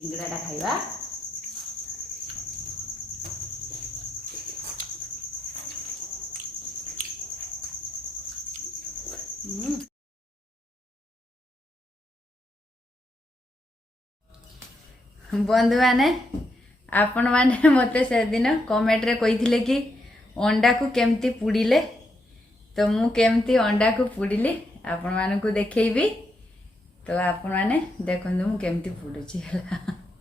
सिंगड़ाटा खाइबा। बंधु मैंने आपण मैंने मत से दिन कमेंट रे कही कि अंडा को केमती पुड़िले, तो मु केमती अंडा को पुड़िली आपण मान को देखैबी। तो आपण मैंने देखु मु केमती पुड़ुची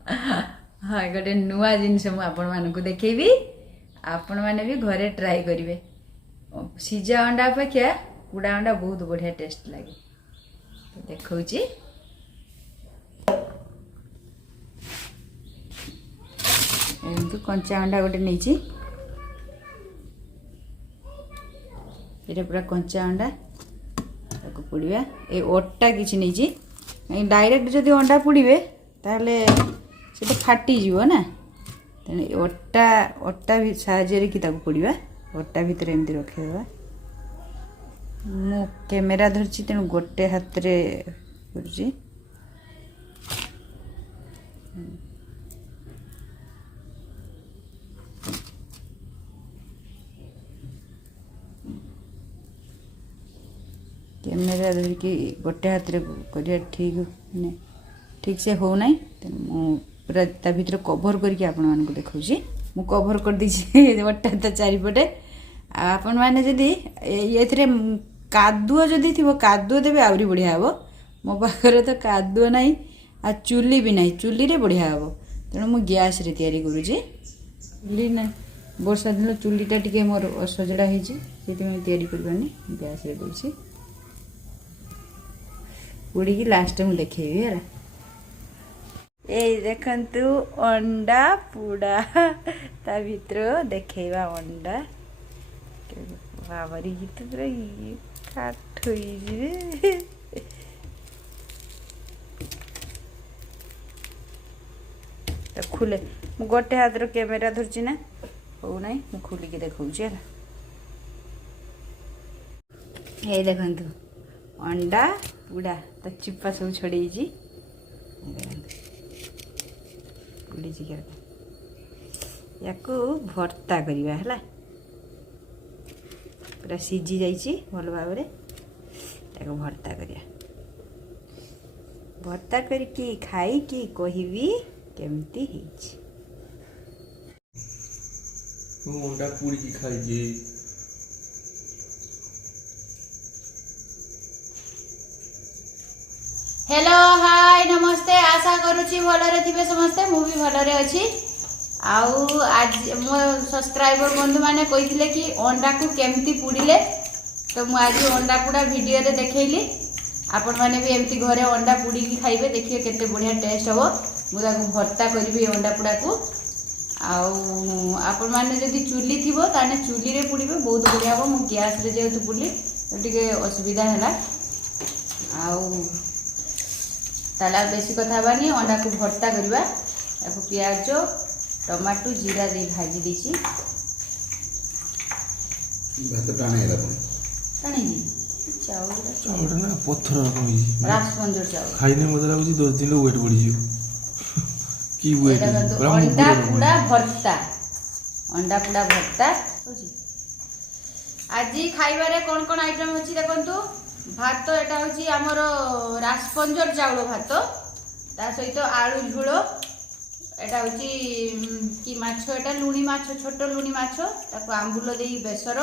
हाँ गोटे नुआ जिनस मु आपण मान को देखैबी। आपण मैंने भी घरे ट्राई करेंगे। सीझा अंडा अपेक्षा पुड़ा अंडा बहुत बढ़िया टेस्ट लगे। तो देखौची एमती कंचा अंडा गोटे नहीं, ये पूरा कंचा अंडा ताको पुड़िया। ए अट्टा किसी नहीं, डायरेक्ट जदि अंडा पुड़े ताहले से फाटी जीव ना, तेणु अट्टा अट्टा भी साहाଯ୍ୟରେ कि ताको पुड़िया। अट्टा भितर एमती रखिदेवा। मु कैमेरा धरछि तेणु गोटे हाथ रे करछि। कैमेरा धरिकी गोटे हाथ रे करिया ठीक से हो ना, तेणु पूरा ता भीतर कभर करके आपण मानक देखाऊँ। मु कभर कर दीजिए गोटे हाथ चारिपटे। आपण मैंने जदि ये कादुओ जदि थी कादुओ देवे आहरी बढ़िया हे। मो पाखे तो कादुओ ना आ चुली भी ना, चुली रे बढ़िया हे। तेणु मु गैस रे तैयारी करूँगी। चुली ना वर्षा दिन चुलीटा टिके मोर असजड़ा होती तैयारी करवानी। गैस रे दूसरी उड़ी लास्ट में देखेबी है। ये देखंतु अंडा पुड़ा ता भीतर देखेबा अंडा बाबरी गीत पूरा काठ होई। तो खुले मु गोटे हाथ रो कैमेरा धरछि ना, हो नहीं मु खुली के देखौछि है। ये देखंतु अंडा पुड़ा तो चिप्पा सब छड़े पुड़ी चिकेन या भर्ता करवा है। पूरा सीझी जाइए भल भाव भर्ता करिया। भर्ता करके खाई कि कहबी केमती हिच। अंडा पुड़ी की खाई। हेलो हाय नमस्ते, आशा करुच्ची भलरे थिबे समस्ते। मु भी भलरे अछि। आउ आज मो सब्सक्राइबर बंधु माने कहिथिले कि अंडा को केमती पुड़िले, तो मु आज अंडा पुड़ा वीडियो रे देखैली। आपण माने भी एमती घरे अंडा पुड़ी की खाइबे, देखिए केते बढ़िया टेस्ट हबो। मु ताको भर्ता करबी अंडा पुड़ा को। आउ आपण माने जदि चुली थिबो ताने चुली रे पुड़िबे बहुत बढ़िया हबो। मु गैस रे जेतु पुड़ली तो टिके असुविधा हैला। आउ ताला बेसी कथा बानी अंडा को भर्ता करवा। प्याज टमाटो जीरा दे भाजी देछि। भात टाणे हैला कोन टाणे जी चाउर ना पत्थर कोई राजपंजर चाउर खाइने मजा लागुची। 10 दिन वेट बढ़ी जियो की वेट अंडा पुड़ा भर्ता। अंडा पुड़ा भर्ता आज खाइबारे कोन कोन आइटम अछि देखंतु। भात एटा होची हमर राजपंजर चाउल भात, ता सहित आलू झोल। एटा होची कि माछ, एटा लुणी माछ, छोट लुणी माछ ताको आंबुल देई बेसर,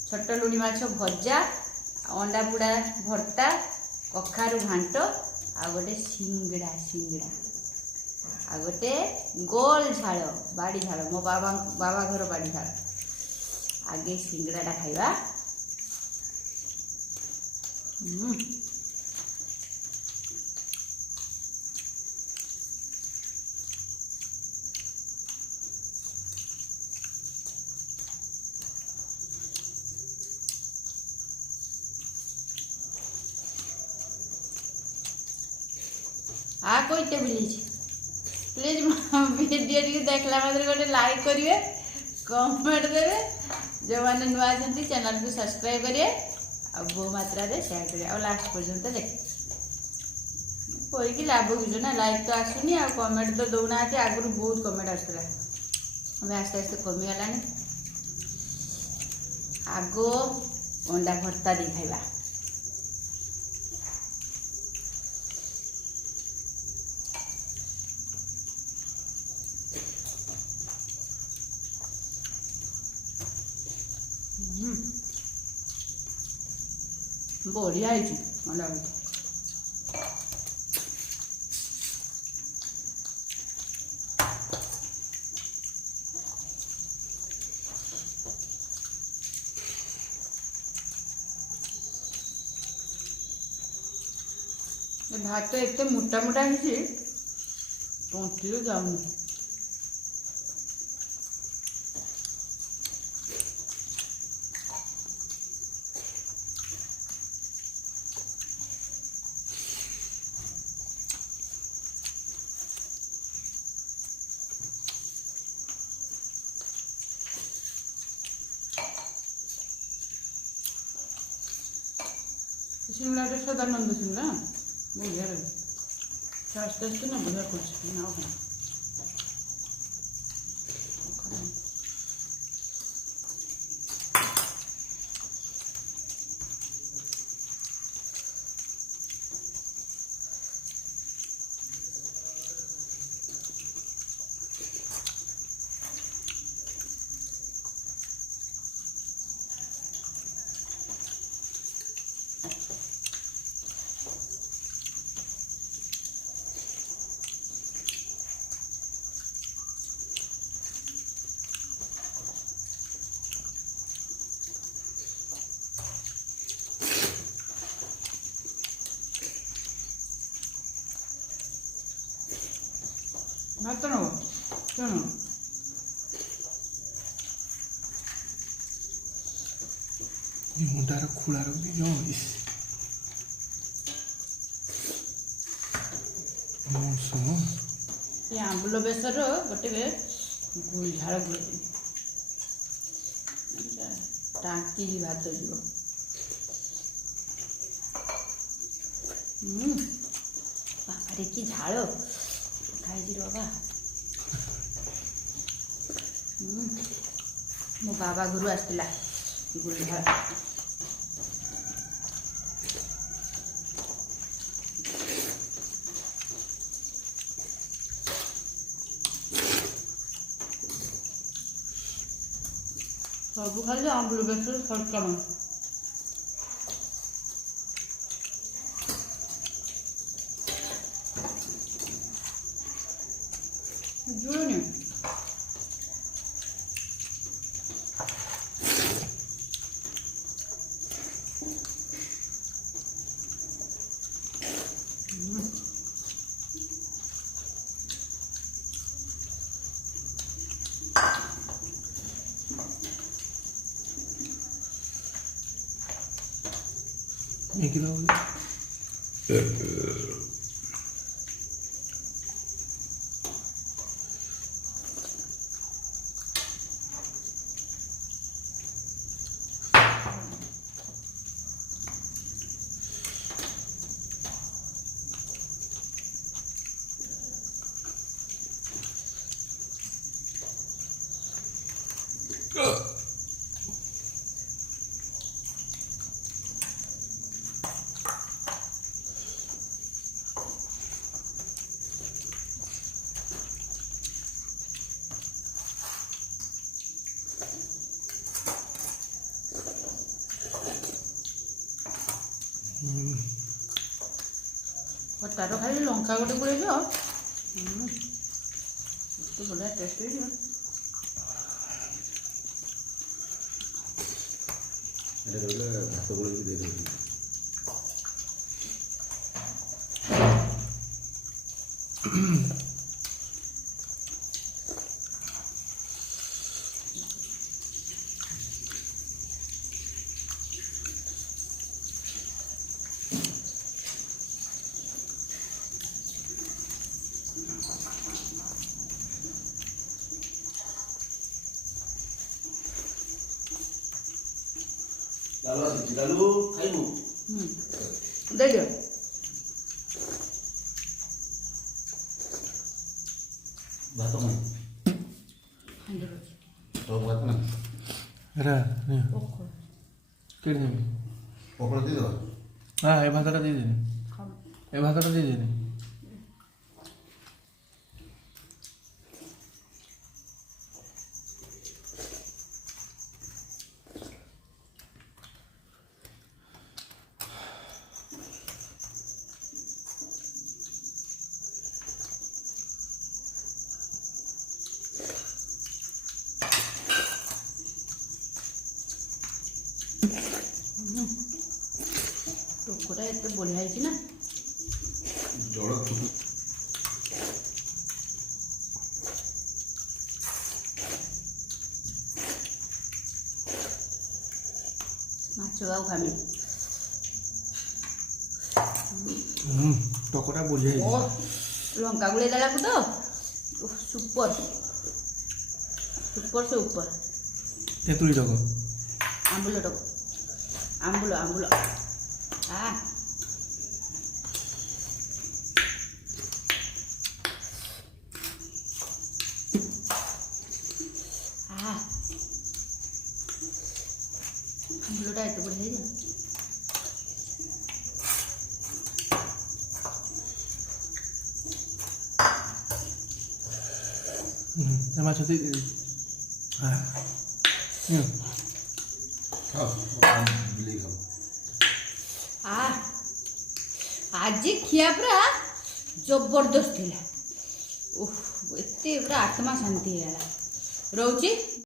छोट लुणी माछ भजा, अंडा पुड़ा भर्ता, कखारु घांट, आ गोटे सिंगड़ा आ गोटे गोल झाल बाड़ी झाल। मो बाबा घर बाड़ी झाल। आगे सिंगड़ाटा खाइबा। आ कोई प्लीज वीडियो टी देखला मात्र गोटे लाइक करिए, कमेंट देवे। जो मैंने नुआ चैनल को सब्सक्राइब करिए, बहु मात्रा रे शेयर करिए और लास्ट पर्यंत देखे। କହିକି ଲାଭ କିଛି ନା ଲାଇକ୍ ତ ଆସୁନି ଆଉ କମେଣ୍ଟ ତ ଦଉନାହାନ୍ତି ଆଗରୁ ବହୁତ କମେଣ୍ଟ ଆସୁଥିଲା ଏବେ ଆସ୍ତେ ଆସ୍ତେ କମିଗଲାଣି ଆଗ ଅଣ୍ଡା ଭର୍ତ୍ତା ଦେଇ ଖାଇବା ବଢ଼ିଆ ହେଇଛି ଅଣ୍ଡା ଭର୍ତ୍ତା ଏ ଭାତ ଏତେ ମୋଟା ମୋଟା ହେଇଛି ତଣ୍ଟିରେ ଯାଉନି সিমলাটা সদানন্দ সিমলা বঢ়িয়া লাগে আস্তে আস্তে না বঢ়িয়া করছে নাও কেন ଭାତ ନବ ଶୁଣ ମୁଣ୍ଡାର ଖୋଳା ରଖିଦେଇଛ ଏ ଆମ୍ବୁଲ ବେସର ଗୋଟେ ଝାଳ ଗୁଳେଇଦେବି ଟାଙ୍କି ଭାତ ଯିବ ବାବାରେ କି ଝାଳ ଖାଇଛି ବାବା ମୋ ବାବା ଘରୁ ଆସିଥିଲା ଗୁଳଝାଳ ସବୁ ଖାଲି ଆମ୍ବୁଲ ବେସର ସରକାମ ଜୁଳୁନି एक किलो ତାର ଖାଲି ଲଙ୍କା ଗୋଟେ ଗୁଳେଇଦିଅ ଏତେ ବଢ଼ିଆ ଟେଷ୍ଟ ହେଇଯିବ এটা রইলে ভাতগুলো দিয়ে দেবেন লালু আসিছি লালু খাইবু ଦେଇଦିଅ ଭାତ ନାହିଁ ହାଣ୍ଡିରେ ଅଛି। ତ ଭାତ ନାହିଁ ଏରା ନିଅ ପଖାଳ କେଠି ଦେବି ପକୋଡ଼ା ଦେଇଦେବା ହଁ ଏ ଭାତଟା ଦେଇଦେନି ଖାଉ। ଏ ଭାତଟା ଦେଇଦେନି ଟୋକଟା ଏତେ ବଢ଼ିଆ ହେଇଛି ନା। ଜଳ ଫୁଟୁ ମାଛ ଆଉ ଖାମି। ଟକଟା ବଢ଼ିଆ ଓ ହେଇଛି ଲଙ୍କା ଗୁଳେଇ ଦେଲାକୁ ତ ସୁପର ସୁପର ସୁପର। ତେନ୍ତୁଳି ଟକ ଆମ୍ବୁଲ ଟକ ଆମ୍ବୁଲ ଆମ୍ବୁଲ ଆ ଆମ୍ବୁଲଟା ଏତେ ବଢ଼ିଆ ହେଇଛି। ଏ ମାଛ ଦେଇଦେବି ନିଅ ଖାଅ ବିଲେଇ ଖାଅ ଆଜି ଖିଆ ପୁରା ଜବରଦସ୍ତ ଥିଲା। ଏତେ ପୁରା ଆତ୍ମା ଶାନ୍ତି ହେଇଗଲା। ରହୁଛି।